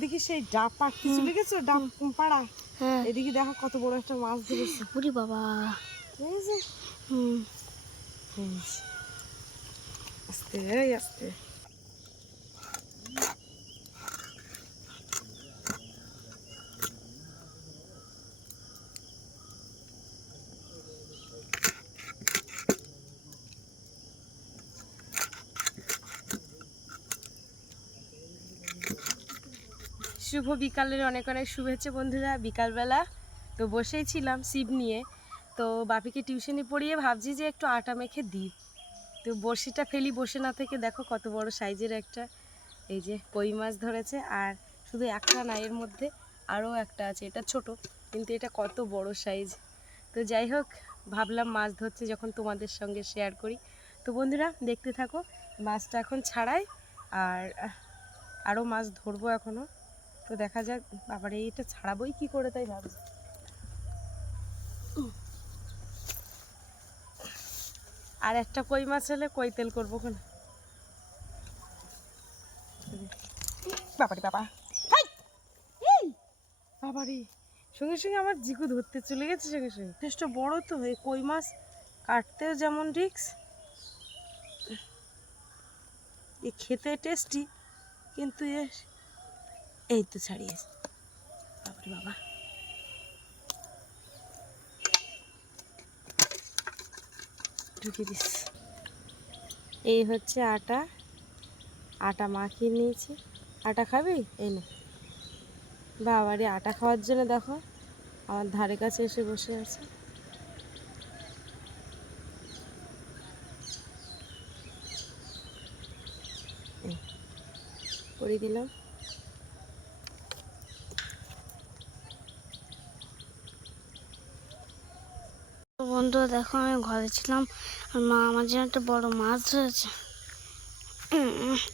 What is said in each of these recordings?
ওদিকে সেই ডাব পাড়তে চলে গেছো, ডাব পাড়া। হ্যাঁ এদিকে দেখো কত বড় একটা মাছ ধরেছে। ওরে বাবা। বুঝেছো? হুম আস্তে আস্তে। শুভ বিকালের অনেক অনেক শুভেচ্ছা বন্ধুরা। বিকালবেলা তো বসেই ছিলাম ছিপ নিয়ে, তো বাপিকে টিউশনি পড়িয়ে ভাবছি যে একটু আটা মেখে দিই। তো বড়শিটা ফেলি, বসে না থেকে দেখো কত বড় সাইজের একটা এই যে কই মাছ ধরেছে। আর শুধু একটা না, এর মধ্যে আরও একটা আছে, এটা ছোট কিন্তু এটা কত বড় সাইজ। তো যাই হোক, ভাবলাম মাছ ধরছে যখন তোমাদের সঙ্গে শেয়ার করি। তো বন্ধুরা দেখতে থাকো, মাছটা এখন ছাড়াই আর আরও মাছ ধরবো এখনও। তো দেখা যাক, আবার এইটা ছাড়াবোই কি করে তাই ভাবছি। আর একটা কই মাছ হলে কই তেল করবো কেন। বাবারি বাবা, বাবারি সঙ্গে সঙ্গে আমার জিকু ধরতে চলে গেছে সঙ্গে সঙ্গে। যথেষ্ট বড় তো, এই কই মাছ কাটতেও যেমন রিক্স, এ খেতে টেস্টি, কিন্তু এই তো ছাড়িয়েছে। বাবারি বাবা, ঢুকিয়ে দিস। এই হচ্ছে আটা, আটা মাখিয়ে নিয়েছি। আটা খাবি? এই না। বাবারে, আটা খাওয়ার জন্য দেখো আমার ধারে কাছে এসে বসে আছে। করে দিলাম। বন্ধুরা দেখো, আমি ঘরে ছিলাম আর মা আমার জন্য একটা বড় মাছ ধরেছে।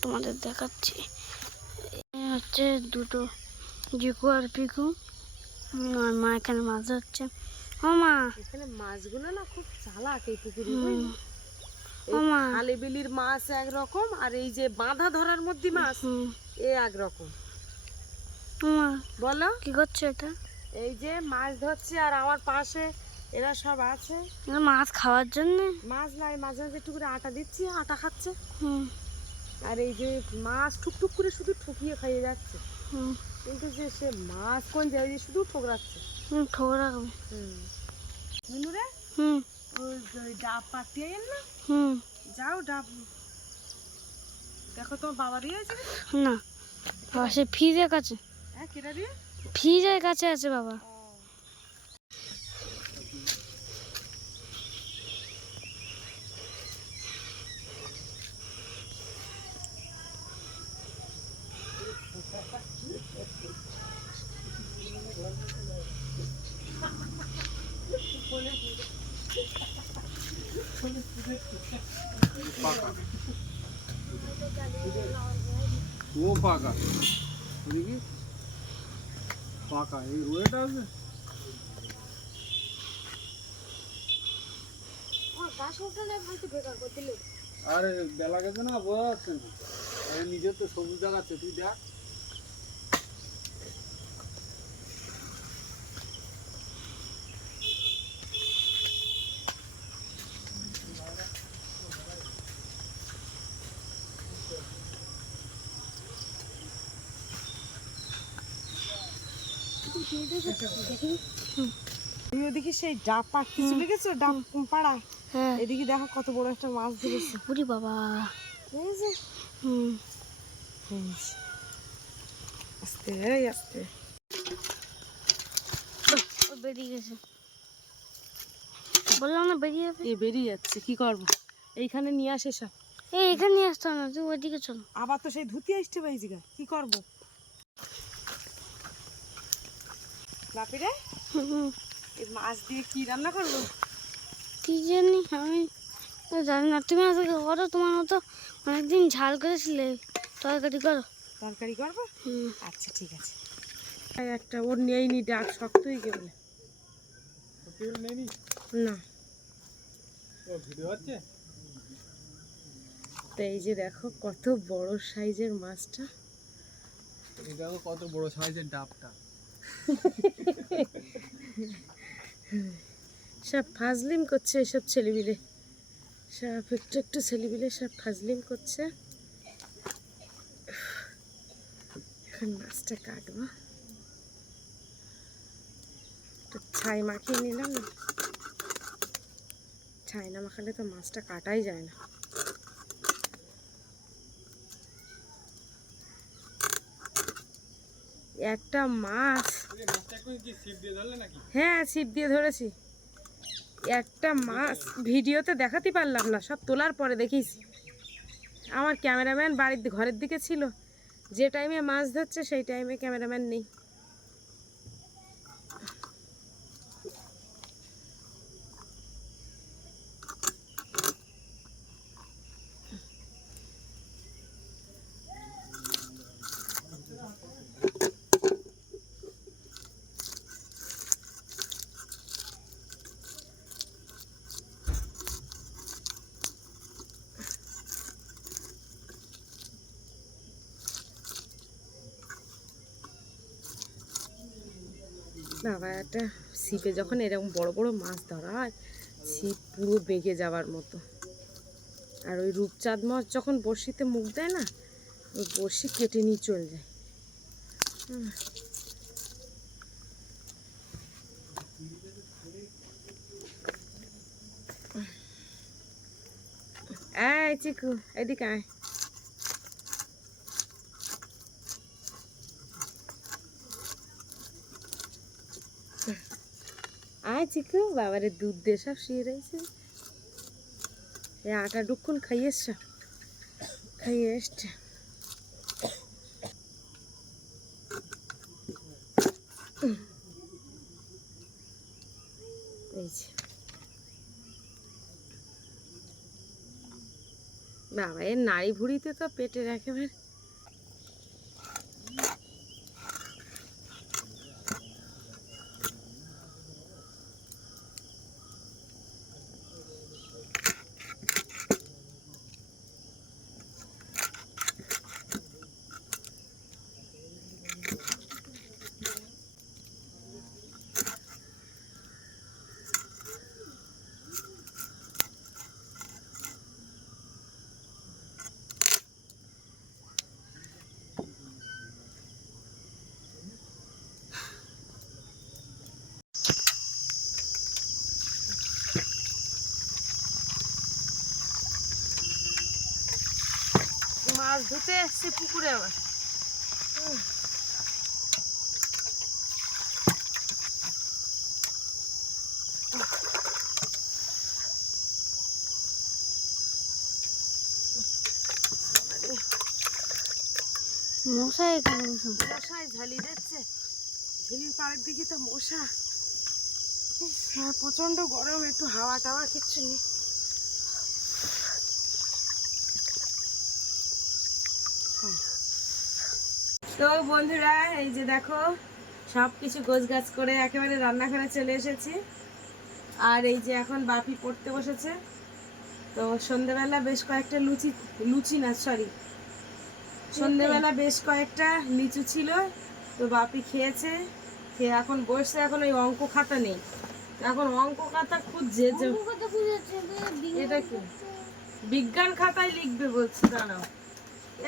তোমাদের দেখাচ্ছি। হচ্ছে দুটো জিকু আর পিকু, আর মা এখানে মাছ ধরছে। ও মা, এখানে মাছগুলো না খুব চালাক এই পুকুরে। ও মা, খালে বিলির মাছ একরকম, আর এই যে বাঁধা ধরার মধ্যে মাছ এ একরকম। ও মা বলো কি করছো এটা? এই যে মাছ ধরছে আর আমার পাশে এরা সব আছে। মাছ খাওয়ার জন্য? মাছ নাই, মাঝে মাঝে একটু করে আটা দিচ্ছি, আটা খাচ্ছে। হুম আর এই যে মাছ টুকটুক করে শুধু ঠকিয়ে খাইয়ে যাচ্ছে, হুম কিন্তু যে সে মাছ কোন যায় যে শুধু ঠোকরাচ্ছে। ঠোকরা। নুনুরে হুম ওই ডাব পাঠিয়ে এল না, হুম যাও ডাব দেখো। তোমার বাবা দিয়ে আছে না, সে ফ্রিজের কাছে। হ্যাঁ, কেটা দিয়ে? ফ্রিজের কাছে আছে বাবা। ও পাকা ওদিকে পাকা এই রোয়েটা আছে। আরে বেলা গেছে না, বোঝা যাচ্ছে না। আরে নিজের তো সবুজ দেখাচ্ছে, তুই দেখ। তুমি ওদিকে সেই ডাব পাড়তে চলে গেছো, ডাব পাড়া। হ্যাঁ এদিকে দেখো কত বড় একটা মাছ ধরেছে। ওরে বাবা। বুঝেছো? হুম আস্তে আস্তে। ও বেরিয়ে গেছে, বললাম না বেরিয়ে যাবে। এ বেরিয়ে যাচ্ছে, কি করবো? এইখানে নিয়ে আসে সব। এই এখানে নিয়ে আসতে হবে না, তুই ওইদিকে চল। আবার তো সেই ধুতি আসতে পাইছি, কি করবো? বাপিরে, এই মাছ দিয়ে কি রান্না করবো? কি জানি, আমি তো জানি না। তুমি আজকে করো তোমার মতো, অনেকদিন ঝাল করেছিলে, তরকারি করো। তরকারি করবো? হুম আচ্ছা ঠিক আছে। একটা ওর নেইনি, ডাক শক্ত হয়ে গেলে না। ভিডিও হচ্ছে। তো এই যে দেখো কত বড় সাইজের মাছটা। এই দেখো কত বড় সাইজের ডাবটা। সব ফাজলিম করছে এসব ছেলেপিলে, সব একটু একটু ছেলেপিলে সব ফাজলিম করছে। এখন মাছটা কাটবো, একটু ছাই মাখিয়ে নিলাম না, ছাই না মাখালে তো মাছটা কাটাই যায় না। একটা মাছ, হ্যাঁ ছিপ দিয়ে ধরেছি। একটা মাছ ভিডিওতে দেখাতে পারলাম না, সব তোলার পরে দেখিয়েছি। আমার ক্যামেরাম্যান বাড়ির ঘরের দিকে ছিল, যে টাইমে মাছ ধরছে সেই টাইমে ক্যামেরাম্যান নেই। বাবা, একটা ছিপে যখন এরকম বড় বড় মাছ ধরা হয়, ছিপ পুরো বেঁকে যাওয়ার মতো। আর ওই রূপচাঁদ মাছ যখন বড়শিতে মুখ দেয় না, ওই বড়শি কেটে নিয়ে চলে যায়। এই চিকু, এদিকে আয়। আয় চিকু, বাবারে দুধ দিয়ে সব শুয়ে রয়েছে। এই আটা ডুক্ষণ খাইয়ে এসছ, খাইয়ে এসছে। এই যে বাবা, এর নাড়ি ভুড়িতে তো পেটের একেবারে। মাছ ধুতে এসছি পুকুরে আবার। মশা এখানে বসে। মশায় ঝালি দিচ্ছে, ঝিলির পাড়ের দিকে তো মশা। প্রচন্ড গরম, একটু হাওয়া টাওয়া কিচ্ছু নেই। তো বন্ধুরা, এই যে দেখো সব কিছু গোছগাছ করে একেবারে রান্নাঘরে চলে এসেছি। আর এই যে এখন বাপি পড়তে বসেছে। তো সন্ধেবেলা বেশ কয়েকটা সন্ধেবেলা বেশ কয়েকটা লিচু ছিল, তো বাপি খেয়েছে। খেয়ে এখন বসে, এখন ওই অঙ্ক খাতা নেই, এখন অঙ্ক খাতা খুঁজছে যে এটা কি বিজ্ঞান খাতায় লিখবে বলছে। দাঁড়াও,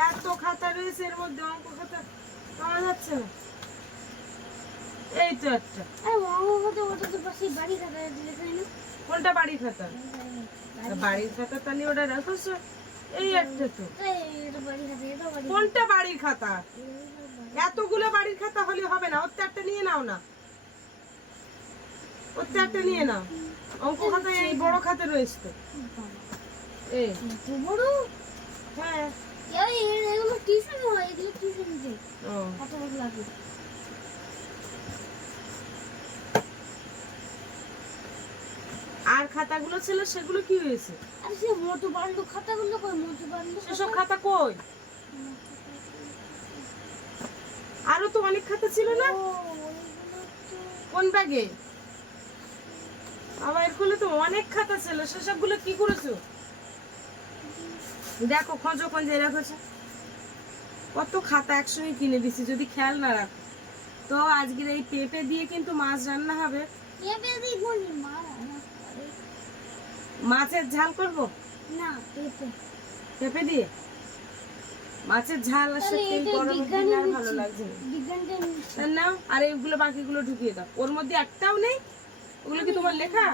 এত খাতা রয়েছে, এর মধ্যে অঙ্ক খাতা পাওয়া যাচ্ছে না। এই তো একটা। কোনটা বাড়ির খাতা? বাড়ির খাতা তাহলে ওটা রাখো। এই একটা তো। কোনটা বাড়ির খাতা? এতগুলো বাড়ির খাতা হলে হবে না, ওর তো একটা নিয়ে নাও না, ওর তো একটা নিয়ে নাও। অঙ্ক খাতা এই বড় খাতা রয়েছে তো। এই বড়? হ্যাঁ। এগুলো টিউশন হয়, এগুলো টিউশন দিই। ও কত বড় লাগে? আর খাতাগুলো ছিল সেগুলো কি হয়েছে? আরে সে মোটু বান্ডু খাতাগুলো কই? মোটু বান্ডু সেসব খাতা কই? আরো তো অনেক খাতা ছিল না? কোন ব্যাগে? আবার এগুলো তো অনেক খাতা ছিল, সেসবগুলো কি করেছো? দেখো খোঁজো, খোঁজে রাখছো। কত খাতা একসঙ্গে কিনে দিছি, যদি খেয়াল না রাখো। তো আজকের এই পেঁপে দিয়ে কিন্তু মাছ রান্না হবে। পেঁপে দিব নি মা রান্না করে। মাছের ঝাল করব, না পেঁপে। পেঁপে দিয়ে মাছের ঝাল আর সাথে এই গরমের দিনে আর ভালো লাগছে না। বিজ্ঞানটা তা নাও, আর এইগুলো বাকিগুলো ঢুকিয়ে দাও। ওর মধ্যে একটাও নেই? ওগুলো কি তোমার লেখা?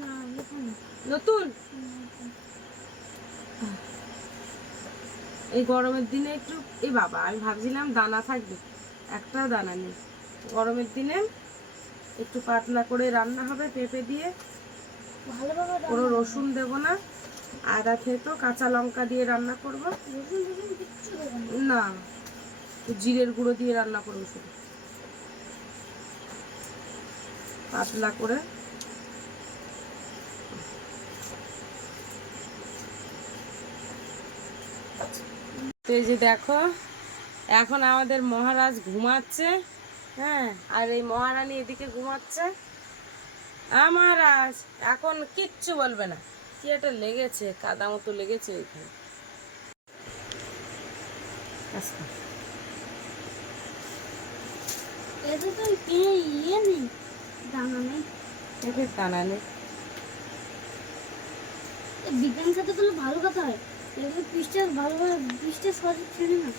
না লেখা না। নতুন? এই গরমের দিনে একটু, এই বাবা আমি ভাবছিলাম দানা থাকবে, একটাও দানা নেই। গরমের দিনে একটু পাতলা করে রান্না হবে পেঁপে দিয়ে, ভালোভাবে কোনো রসুন দেব না, আদা থেতো কাঁচা লঙ্কা দিয়ে রান্না করব। রসুন রসুন কিচ্ছু দেবো না। না, জিরের গুঁড়ো দিয়ে রান্না করবো শুধু, পাতলা করে। তো এই যে দেখো, এখন আমাদের মহারাজ ঘুমাচ্ছে, হ্যাঁ, আর এই মহারানী এদিকে ঘুমাচ্ছে। মহারাজ এখন কিচ্ছু বলবে না। কি একটা লেগেছে, কাদা মতো লেগেছে এখানে। আচ্ছা, এতে তো ইয়ে নেই, দানা নেই। এদের দানা নেই। বিজ্ঞান খাতে করলে ভালো কথা হয়। এগুলো পৃষ্ঠা ভালোভাবে পৃষ্ঠা সহজে ছেড়ে না।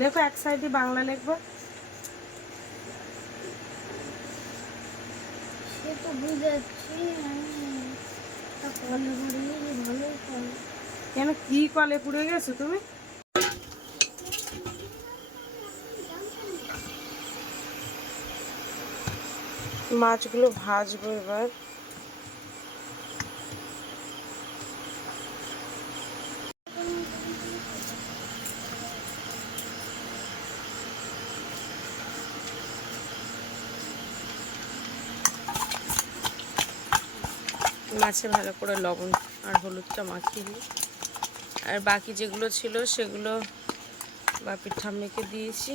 লেখো, এক সাইডে বাংলা লিখবো। সে তো বুঝে যাচ্ছি, আমি একটা কলে ভরিয়ে ভালোই কলে। কেন, কি কলে পুড়ে গেছো তুমি? মাছগুলো ভাজবো এবার। মাছে ভালো করে লবণ আর হলুদটা মাখিয়ে দিই। আর বাকি যেগুলো ছিল সেগুলো বাপির ঠাম্মিকে দিয়েছি।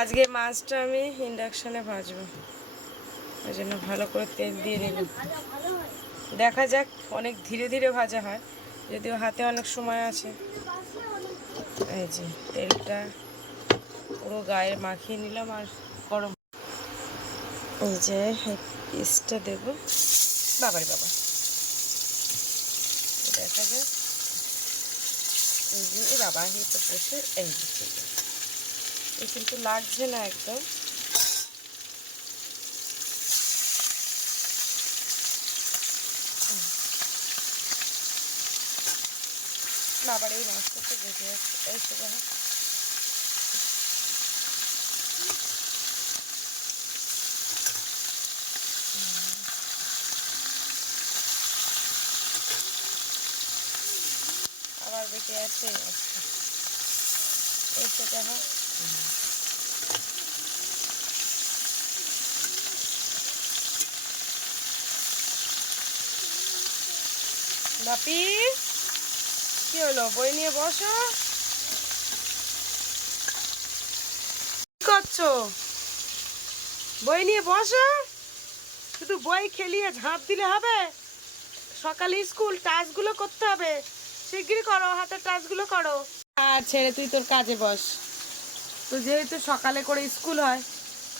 আজকে মাছটা আমি ইন্ডাকশানে ভাজবো, ওই জন্য ভালো করে তেল দিয়ে নিলাম। দেখা যাক, অনেক ধীরে ধীরে ভাজা হয়, যদিও হাতে অনেক সময় আছে। এই যে তেলটা পুরো গায়ে মাখিয়ে নিলাম আর গরম। এই যে পিসটা দেবো। বাবারে বাবা, দেখা যাক। এই যে বাবা এটা বসে, এই যে ঠিক আছে। এ কিন্তু লাগছে না একদম। বাবার এই মাছটা তো বেঁচে যাচ্ছে, এই তো দেখা। আবার বেঁচে আছে, আচ্ছা এই তো দেখা। বাপি কি হলো, বই নিয়ে বসো। কি করছো? বই নিয়ে বসো। শুধু বই খেলিয়ে ঝাঁপ দিলে হবে? সকালে স্কুল, টাস্কগুলো করতে হবে। শিগগিরই করো, হাতের টাস্কগুলো করো। আর ছেড়ে তুই তোর কাজে বস। তো যেহেতু সকালে করে স্কুল হয়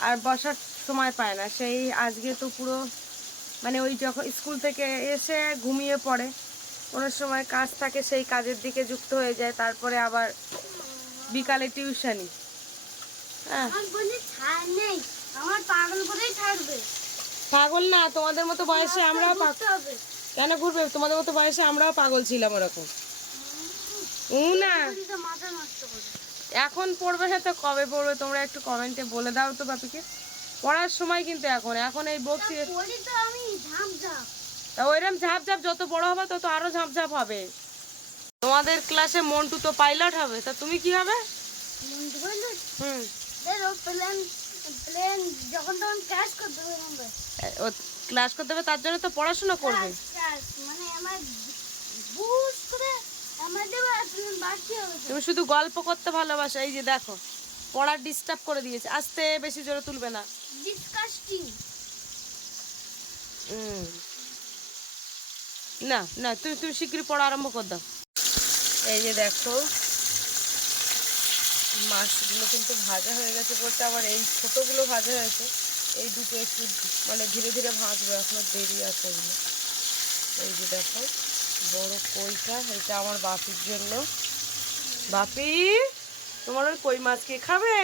আর বসার সময় পায় না, সেই আজকে তো পুরো মানে ওই যখন স্কুল থেকে এসে ঘুমিয়ে পড়ে, কোনো সময় কাজ থাকে সেই কাজের দিকে যুক্ত হয়ে যায়, তারপরে আবার বিকালে টিউশনি। হ্যাঁ, আমার পাগল করেই ছাড়বে। পাগল না, তোমাদের মতো বয়সে আমরাও হবে। কেন ঘুরবে, তোমাদের মতো বয়সে আমরাও পাগল ছিলাম ওরকম। না, মাথা নষ্ট করে। এখন পড়বে না তো কবে পড়বে তোমরা একটু কমেন্টে বলে দাও তো বাপিকে। পড়ার সময় কিন্তু এখন, এখন এই বকছি। পড়ি তো আমি ঝাঁপ। তা ওইরকম ঝাঁপ ঝাঁপ যত বড় হবে তত আরো ঝাঁপ ঝাঁপ হবে। তোমাদের ক্লাসে মন্টু তো পাইলট হবে, তা তুমি কি হবে? মন্টু পাইলট? হুম, দেখো প্লেন প্লেন যখন তখন ক্র্যাশ করতে হবে। ও ক্লাস করতে হবে, তার জন্য তো পড়াশোনা করবে। ক্র্যাশ মানে আমার বুশ করে আমার দেবা প্লেন বাড়তে হবে। তুমি শুধু গল্প করতে ভালোবাসো। এই যে দেখো, পড়ার ডিস্টার্ব করে দিয়েছে। আস্তে, বেশি জোরে তুলবে না। ডিসকাস্টিং। না না, তুমি তুমি শিগগিরই পড়া আরম্ভ কর দাও। এই যে দেখো মাছগুলো কিন্তু ভাজা হয়ে গেছে বলতে, আবার এই ছোটোগুলো ভাজা হয়েছে, এই দুটো একটু মানে ধীরে ধীরে ভাজবো, এখনো দেরি আছে এগুলো। এই যে দেখো বড় কইটা, এটা আমার বাপির জন্য। বাপি, তোমার ওই কই মাছ কে খাবে?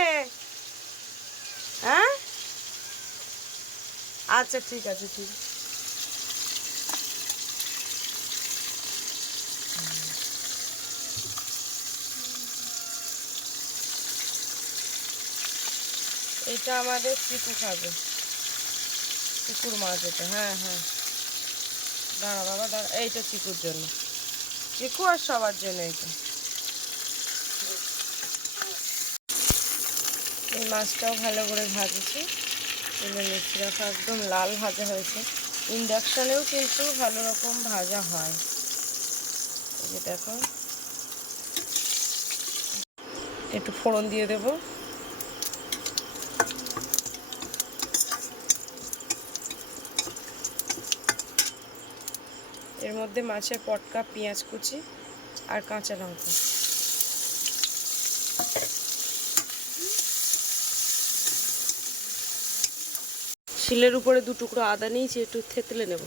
হ্যাঁ আচ্ছা ঠিক আছে, ঠিক আছে। এটা আমাদের চিকু খাবে, চিকুর মাছ এটা। হ্যাঁ হ্যাঁ, দাঁড়া বাবা দাঁড়া, এইটা চিকুর জন্য, চিকু আর সবার জন্য এটা। এই মাছটাও ভালো করে ভাজেছি, তুলে নিচ্ছি। দেখো একদম লাল ভাজা হয়েছে। ইন্ডাকশানেও কিন্তু ভালো রকম ভাজা হয়। এই যে দেখো, একটু ফোড়ন দিয়ে দেবো। এর মধ্যে মাছের পটকা, পেঁয়াজ কুচি আর কাঁচা লঙ্কা। শিলের উপরে 2 টুকরো আদা নিয়েছি, একটু থেতলে নেব।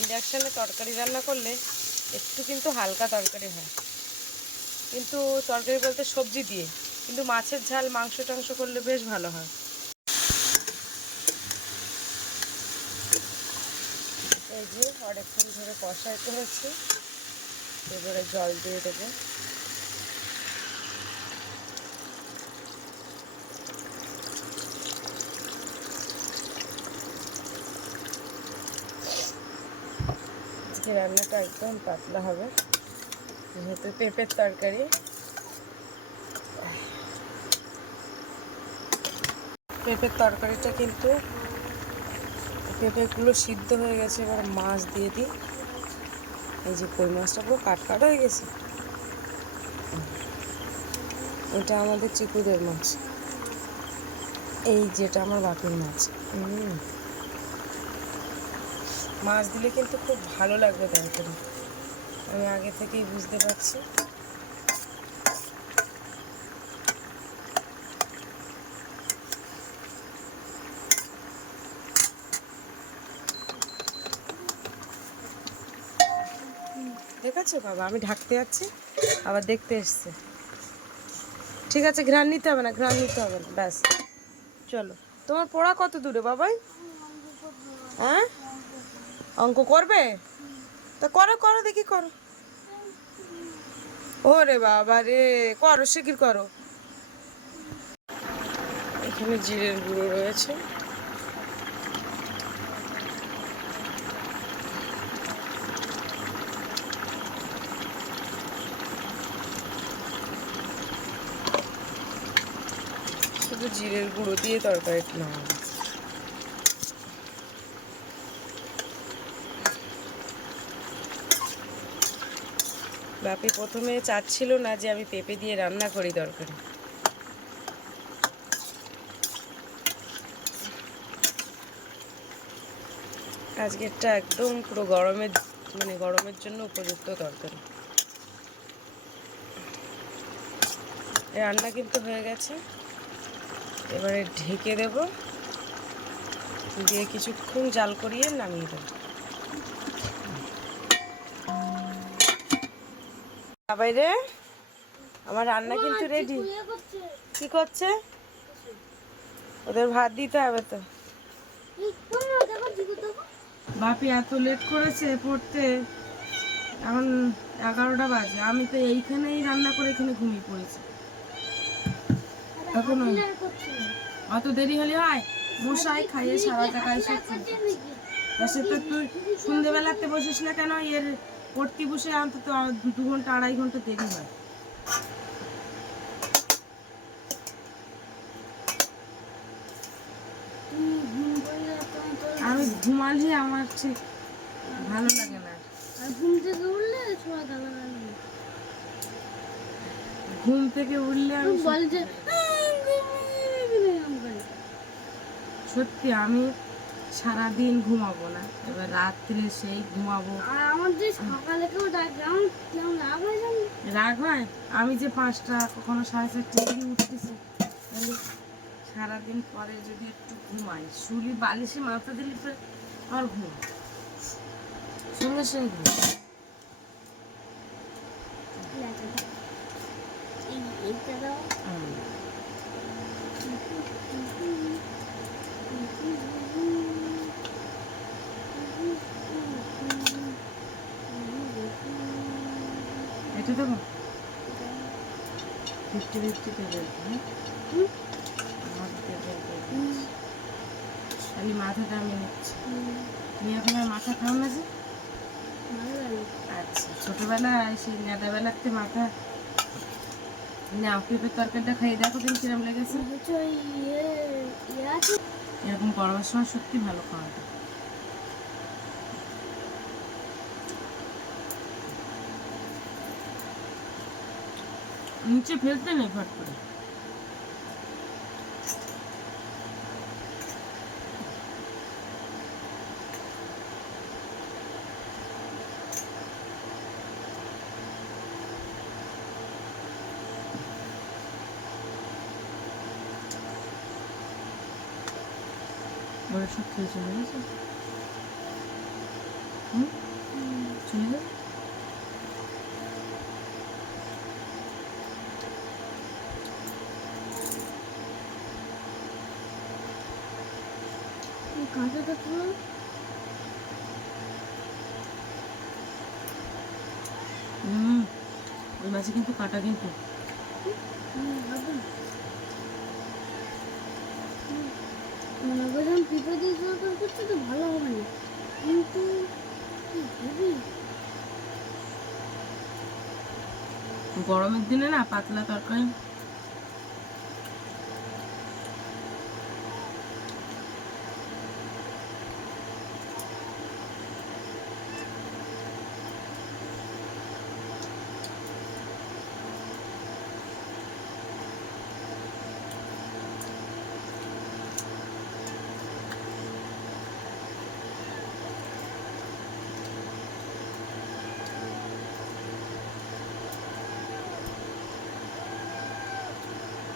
ইন্ডাকশানে তরকারি রান্না করলে একটু কিন্তু হালকা তরকারি হয়, কিন্তু তরকারি বলতে সবজি দিয়ে, কিন্তু মাছের ঝাল মাংস টাংস করলে বেশ ভালো হয়। এই যে অনেকক্ষণ ধরে কষাইতে হচ্ছে, এবারে জল দিয়ে দেবো। আজকে রান্নাটা একদম পাতলা হবে, যেহেতু পেঁপের তরকারি। পেঁপের তরকারিটা কিন্তু পেঁপেগুলো সিদ্ধ হয়ে গেছে, এবার মাছ দিয়ে দিই। এই যে কই মাছটা পুরো কাট হয়ে গেছে, এটা আমাদের চিকুদের মাছ, এই যেটা আমার বাপির মাছ। মাছ দিলে কিন্তু খুব ভালো লাগবে তরকারি, আমি আগে থেকেই বুঝতে পারছি। দেখেছো বাবা, আমি ঢাকতে যাচ্ছি, আবার দেখতে এসছে। ঠিক আছে, ঘ্রাণ নিতে হবে না, ঘ্রাণ নিতে হবে না, ব্যাস। চলো, তোমার পড়া কত দূরে বাবাই? হ্যাঁ, অঙ্ক করবে? তা করো করো দেখি, করো। ওরে বাবা রে, করো শিগগির করো। এখানে জিরের গুঁড়ো রয়েছে, শুধু জিরের গুঁড়ো দিয়ে তরকারিটা নামাবো। বাপি প্রথমে চাচ্ছিল না যে আমি পেঁপে দিয়ে রান্না করি তরকারি। আজকেরটা একদম পুরো গরমের জন্য উপযুক্ত তরকারি। রান্না কিন্তু হয়ে গেছে, এবারে ঢেকে দেব, দিয়ে কিছুক্ষণ জাল করিয়ে নামিয়ে দেব। বাইরে আমার রান্না কিন্তু রেডি। কি করছে? ওদের ভাত দিতে হবে তো। বাপি এত লেট করেছে পড়তে, এখন 11টা বাজে, আমি তো এইখানেই রান্না করে এখানে ঘুমিয়ে পড়েছি। এখন অত দেরি হলে হয়? মশাই খাইয়ে সারা জায়গায় সব সে তো তুই সন্ধ্যেবেলাতে বসিস না কেন? এর পড়তে বসে অন্তত 2 ঘন্টা 2.5 ঘন্টা দেরি হয়। তুমি ঘুম করলে তখন তোর আমি ঘুমালে আমার ঠিক ভালো লাগে না। আর ঘুম থেকে উঠলে সবাই গালাগালি ঘুম থেকে উঠলে আমি বলে যে সত্যি আমি সারাদিন ঘুমাবো না, এবার রাত্রে সেই ঘুমাবো। আর আমার যে সকালে কেউ ডাকলে আমার কেমন রাগ হয়ে যাবে। রাগ হয়? আমি যে 5টা কখনো 4:30 দিকে উঠতেছি, তাহলে সারাদিন পরে যদি একটু ঘুমাই, শুলি বালিশে মাথা দিলে তো আর ঘুম সঙ্গে সঙ্গে ঘুম। এইটা দাও এটা দেবো 50-50 দেবে, হ্যাঁ খালি মাথাটা আমি নিচ্ছি। তুমি এখন আর মাথা খাও না যে? আচ্ছা, ছোটবেলায় সেই নেদাবেলাতে মাথা নাও, পেঁপের তরকারিটা খাইয়ে দেখো দিন কিরম লেগেছে। এরকম গরমের সময় সত্যি ভালো খাওয়াটা। নিচে ফেলতে নেই ফট করে। ওরা সব খেয়ে চলে গেছে। চলে গেছে। কাঁচাটা পুরো ওই মাছে কিন্তু কাটা কিন্তু। মনে করলাম পিঁপে দিয়ে তরকারি করতে তো ভালো হবে না, কিন্তু কি হেবি। গরমের দিনে না পাতলা তরকারি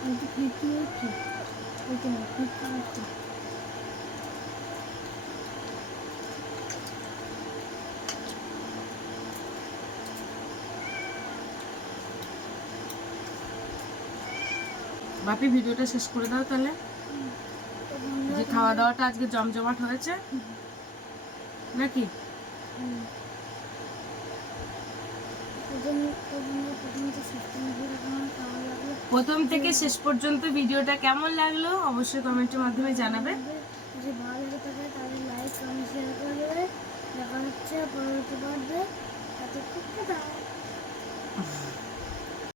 কিন্তু পিঁপে হচ্ছে ওইটা পিঁপে হচ্ছে। বাপি ভিডিওটা শেষ করে দাও তাহলে। যে খাওয়া দাওয়াটা আজকে জমজমাট হয়েছে নাকি? প্রথম থেকে শেষ পর্যন্ত ভিডিওটা কেমন লাগলো অবশ্যই কমেন্টের মাধ্যমে জানাবে। যদি ভালো লেগে থাকে তাহলে লাইক কমেন্ট শেয়ার করে দেবে। দেখা হচ্ছে পরবর্তী পর্বে।